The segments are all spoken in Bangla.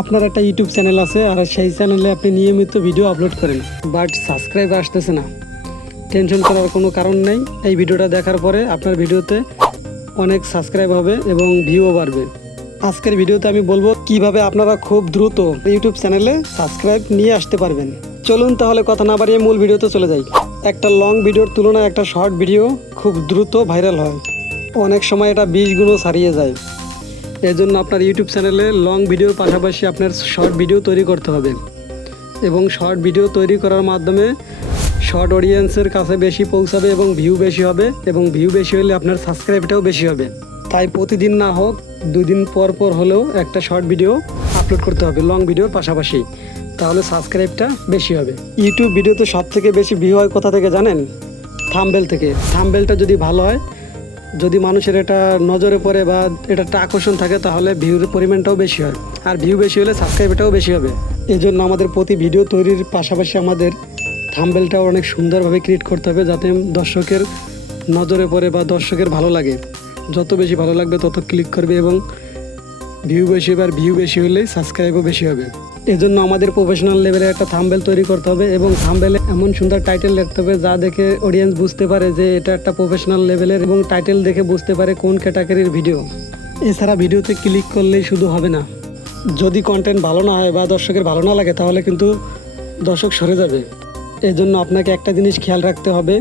আপনার একটা ইউটিউব চ্যানেল আছে আর সেই চ্যানেলে আপনি নিয়মিত ভিডিও আপলোড করেন, বাট সাবস্ক্রাইব আসতেছে না। টেনশন করার কোনো কারণ নেই। এই ভিডিওটা দেখার পরে আপনার ভিডিওতে অনেক সাবস্ক্রাইব হবে এবং ভিউও বাড়বে। আজকের ভিডিওতে আমি বলবো কিভাবে আপনারা খুব দ্রুত ইউটিউব চ্যানেলে সাবস্ক্রাইব নিয়ে আসতে পারবেন। চলুন তাহলে কথা না বাড়িয়ে মূল ভিডিওতে চলে যাই। একটা লং ভিডিওর তুলনায় একটা শর্ট ভিডিও খুব দ্রুত ভাইরাল হয়, অনেক সময় এটা 20 গুণও ছাড়িয়ে যায়। এর জন্য আপনার ইউটিউব চ্যানেলে লং ভিডিওর পাশাপাশি আপনার শর্ট ভিডিও তৈরি করতে হবে এবং শর্ট ভিডিও তৈরি করার মাধ্যমে শর্ট অডিয়েন্সের কাছে বেশি পৌঁছাবে এবং ভিউ বেশি হবে, এবং ভিউ বেশি হলে আপনার সাবস্ক্রাইবটাও বেশি হবে। তাই প্রতিদিন না হোক 2 দিন পর পর হলেও একটা শর্ট ভিডিও আপলোড করতে হবে লং ভিডিওর পাশাপাশি, তাহলে সাবস্ক্রাইবটা বেশি হবে। ইউটিউব ভিডিওতে সবথেকে বেশি ভিউ হয় কোথা থেকে জানেন? থাম্বনেল থেকে। থাম্বনেলটা যদি ভালো হয়, যদি মানুষের এটা নজরে পড়ে বা এটা একটা আকর্ষণ থাকে, তাহলে ভিউর পরিমাণটাও বেশি হয়, আর ভিউ বেশি হলে সাবস্ক্রাইবটাও বেশি হবে। এই জন্য আমাদের প্রতি ভিডিও তৈরির পাশাপাশি আমাদের থাম্বনেলটাও অনেক সুন্দরভাবে ক্রিয়েট করতে হবে, যাতে দর্শকের নজরে পড়ে বা দর্শকের ভালো লাগে। যত বেশি ভালো লাগবে তত ক্লিক করবে এবং ভিউ বেশি হবে, আর ভিউ বেশি হলেই সাবস্ক্রাইবও বেশি হবে। এই জন্য আমাদের প্রফেশনাল লেভেলে একটা থাম্বনেল তৈরি করতে হবে এবং থাম্বনেলে এমন সুন্দর টাইটেল লিখতে হবে যা দেখে অডিয়েন্স বুঝতে পারে যে এটা একটা প্রফেশনাল লেভেলের, এবং টাইটেল দেখে বুঝতে পারে কোন ক্যাটাগরির ভিডিও। এছাড়া ভিডিওতে ক্লিক করলেই শুধু হবে না, যদি কন্টেন্ট ভালো না হয় বা দর্শকের ভালো না লাগে তাহলে কিন্তু দর্শক সরে যাবে। এই জন্য আপনাকে একটা জিনিস খেয়াল রাখতে হবে,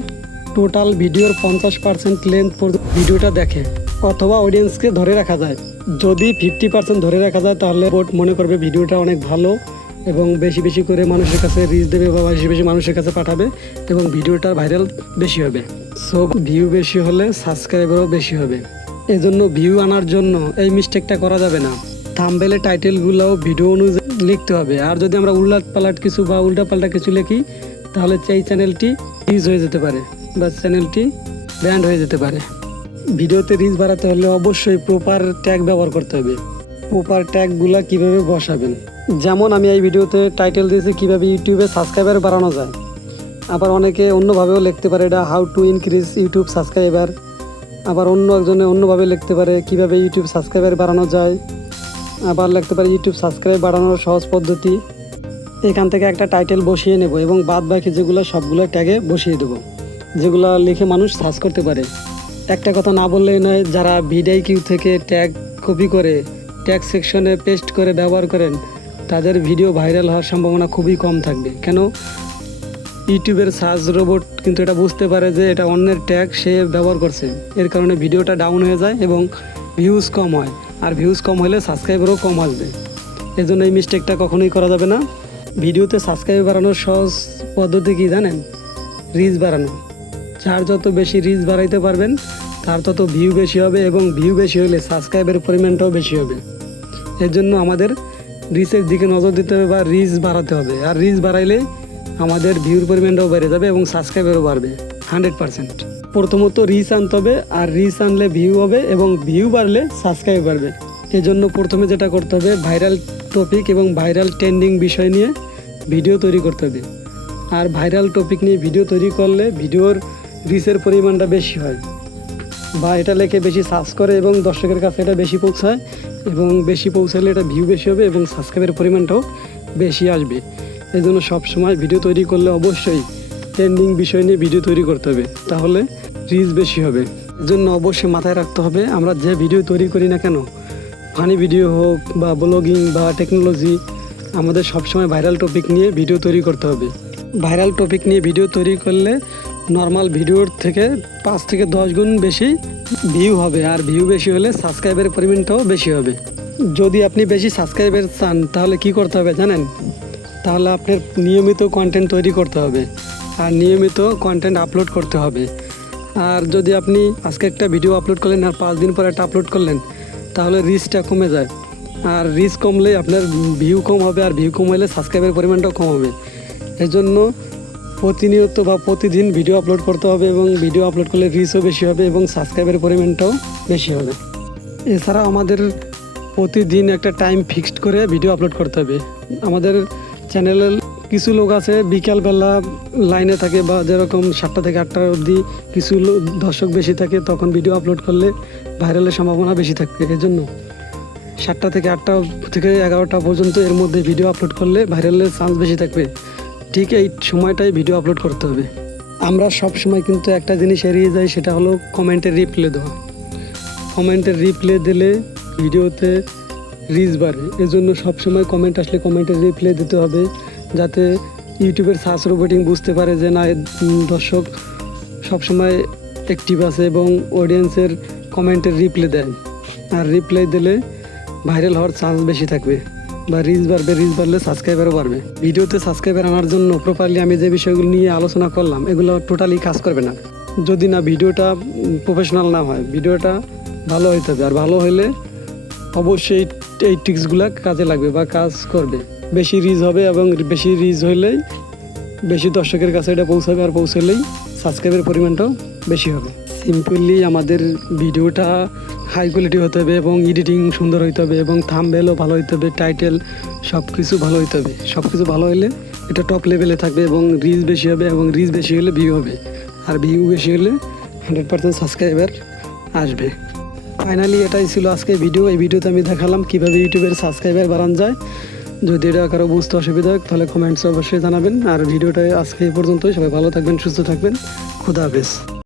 টোটাল ভিডিওর 50% লেন্থ পর্যন্ত ভিডিওটা দেখে, অথবা অডিয়েন্সকে ধরে রাখা যায়। যদি 50% ধরে রাখা যায় তাহলে বোট মনে করবে ভিডিওটা অনেক ভালো এবং বেশি বেশি করে মানুষের কাছে রিচ দেবে বা বেশি বেশি মানুষের কাছে পাঠাবে এবং ভিডিওটা ভাইরাল বেশি হবে। সো ভিউ বেশি হলে সাবস্ক্রাইবারও বেশি হবে। এজন্য ভিউ আনার জন্য এই মিস্টেকটা করা যাবে না। থাম্বনেলে টাইটেলগুলোও ভিডিও অনুযায়ী লিখতে হবে, আর যদি আমরা উল্টাপাল্টা কিছু লিখি তাহলে এই চ্যানেলটি রিচ হয়ে যেতে পারে বা চ্যানেলটি ব্যান্ড হয়ে যেতে পারে। ভিডিওতে রিচ বাড়াতে হলে অবশ্যই প্রপার ট্যাগ ব্যবহার করতে হবে। প্রপার ট্যাগগুলো কীভাবে বসাবেন, যেমন আমি এই ভিডিওতে টাইটেল দিয়েছি কীভাবে ইউটিউবে সাবস্ক্রাইবার বাড়ানো যায়। আবার অনেকে অন্যভাবেও লিখতে পারে এটা how to increase YouTube subscriber. আবার অন্য একজনে অন্যভাবে লিখতে পারে কীভাবে ইউটিউব সাবস্ক্রাইবার বাড়ানো যায়। আবার লিখতে পারে ইউটিউব সাবস্ক্রাইব বাড়ানোর সহজ পদ্ধতি। এখান থেকে একটা টাইটেল বসিয়ে নেব এবং বাদ বাকি যেগুলো সবগুলো ট্যাগে বসিয়ে দেবো, যেগুলো লিখে মানুষ সার্চ করতে পারে। একটা কথা না বললেই নয়, যারা ভিডিও থেকে ট্যাগ কপি করে ট্যাগ সেকশনে পেস্ট করে ব্যবহার করেন তাদের ভিডিও ভাইরাল হওয়ার সম্ভাবনা খুবই কম থাকবে। কেন? ইউটিউবের সার্চ রোবট কিন্তু এটা বুঝতে পারে যে এটা অন্যের ট্যাগ সে ব্যবহার করছে, এর কারণে ভিডিওটা ডাউন হয়ে যায় এবং ভিউজ কম হয়, আর ভিউজ কম হলে সাবস্ক্রাইবারও কম আসবে। এজন্য এই মিস্টেকটা কখনোই করা যাবে না। ভিডিওতে সাবস্ক্রাইব বাড়ানোর সহজ পদ্ধতি কী জানেন? রিচ বাড়ানো। যার যত বেশি রিচ বাড়াইতে পারবেন তার তত ভিউ বেশি হবে, এবং ভিউ বেশি হলে সাবস্ক্রাইবের পরিমাণটাও বেশি হবে। এর জন্য আমাদের রিচের দিকে নজর দিতে হবে বা রিচ বাড়াতে হবে, আর রিচ বাড়াইলে আমাদের ভিউর পরিমাণটাও বেড়ে যাবে এবং সাবস্ক্রাইবারও বাড়বে 100%। প্রথমত রিচ আনতে হবে, আর রিচ আনলে ভিউ হবে এবং ভিউ বাড়লে সাবস্ক্রাইব বাড়বে। এজন্য প্রথমে যেটা করতে হবে, ভাইরাল টপিক এবং ভাইরাল ট্রেন্ডিং বিষয় নিয়ে ভিডিও তৈরি করতে হবে। আর ভাইরাল টপিক নিয়ে ভিডিও তৈরি করলে ভিডিওর রিচের পরিমাণটা বেশি হয়, বা এটা লেখে বেশি সার্চ করে এবং দর্শকের কাছে এটা বেশি পৌঁছায়, এবং বেশি পৌঁছালে এটা ভিউ বেশি হবে এবং সাবস্ক্রাইবের পরিমাণটাও বেশি আসবে। এই জন্য সবসময় ভিডিও তৈরি করলে অবশ্যই ট্রেন্ডিং বিষয় নিয়ে ভিডিও তৈরি করতে হবে, তাহলে রিচ বেশি হবে। এর জন্য অবশ্যই মাথায় রাখতে হবে, আমরা যে ভিডিও তৈরি করি না কেন, ফানি ভিডিও হোক বা ব্লগিং বা টেকনোলজি, আমাদের সবসময় ভাইরাল টপিক নিয়ে ভিডিও তৈরি করতে হবে। ভাইরাল টপিক নিয়ে ভিডিও তৈরি করলে নর্মাল ভিডিওর থেকে 5 থেকে 10 গুণ বেশি ভিউ হবে, আর ভিউ বেশি হলে সাবস্ক্রাইবের পরিমাণটাও বেশি হবে। যদি আপনি বেশি সাবস্ক্রাইবার চান তাহলে কি করতে হবে জানেন? তাহলে আপনার নিয়মিত কন্টেন্ট তৈরি করতে হবে আর নিয়মিত কন্টেন্ট আপলোড করতে হবে। আর যদি আপনি আজকে একটা ভিডিও আপলোড করলেন আর 5 দিন পর একটা আপলোড করলেন, তাহলে রিচটা কমে যায়, আর রিচ কমলে আপনার ভিউ কম হবে, আর ভিউ কম হলে সাবস্ক্রাইবের পরিমাণটাও কম হবে। এই জন্য প্রতিনিয়ত বা প্রতিদিন ভিডিও আপলোড করতে হবে, এবং ভিডিও আপলোড করলে রিচও বেশি হবে এবং সাবস্ক্রাইবের পরিমাণটাও বেশি হবে। এছাড়া আমাদের প্রতিদিন একটা টাইম ফিক্সড করে ভিডিও আপলোড করতে হবে। আমাদের চ্যানেলের কিছু লোক আছে বিকালবেলা লাইনে থাকে, বা যেরকম 7টা থেকে 8টা অবধি কিছু দর্শক বেশি থাকে, তখন ভিডিও আপলোড করলে ভাইরালের সম্ভাবনা বেশি থাকবে। এজন্য 7টা থেকে 8টা থেকে 11টা পর্যন্ত এর মধ্যে ভিডিও আপলোড করলে ভাইরালের চান্স বেশি থাকবে। ঠিক এই সময়টাই ভিডিও আপলোড করতে হবে। আমরা সব সময় কিন্তু একটা জিনিস এড়িয়ে যাই, সেটা হলো কমেন্টের রিপ্লাই দেওয়া। কমেন্টের রিপ্লাই দিলে ভিডিওতে রিচ বাড়ে, এজন্য সবসময় কমেন্ট আসলে কমেন্টের রিপ্লাই দিতে হবে, যাতে ইউটিউবের সার্চ রোবটিং বুঝতে পারে যে না দর্শক সবসময় অ্যাক্টিভ আছে এবং অডিয়েন্সের কমেন্টের রিপ্লাই দেয়। আর রিপ্লাই দিলে ভাইরাল হওয়ার চান্স বেশি থাকবে বা রিচ বাড়বে, রিচ বাড়লে সাবস্ক্রাইবারও বাড়বে। ভিডিওতে সাবস্ক্রাইবার আনার জন্য প্রপারলি আমি যে বিষয়গুলো নিয়ে আলোচনা করলাম এগুলো টোটালি কাজ করবে না যদি না ভিডিওটা প্রফেশনাল না হয়। ভিডিওটা ভালো হইতে হবে, আর ভালো হলে অবশ্যই এই ট্রিক্সগুলো কাজে লাগবে বা কাজ করবে। বেশি রিচ হবে এবং বেশি রিচ হলেই বেশি দর্শকের কাছে এটা পৌঁছাবে, আর পৌঁছালেই সাবস্ক্রাইবের পরিমাণটাও বেশি হবে। সিম্পলি আমাদের ভিডিওটা হাই কোয়ালিটি হতে হবে এবং এডিটিং সুন্দর হইতে হবে এবং থাম্বনেলও ভালো হইতে হবে, টাইটেল সব কিছু ভালো হইতে হবে। সব কিছু ভালো হলে এটা টপ লেভেলে থাকবে এবং রিচ বেশি হবে, এবং রিচ বেশি হলে ভিউ হবে, আর ভিউ বেশি হলে 100% সাবস্ক্রাইবার আসবে। ফাইনালি এটাই ছিল আজকে ভিডিও। এই ভিডিওতে আমি দেখালাম কীভাবে ইউটিউবের সাবস্ক্রাইবার বাড়ানো যায়। যদি এটা কারো বুঝতে অসুবিধা হয় তাহলে কমেন্টসে অবশ্যই জানাবেন। আর ভিডিওটা আজকে এই পর্যন্তই। সবাই ভালো থাকবেন, সুস্থ থাকবেন। খুদা হাফেজ।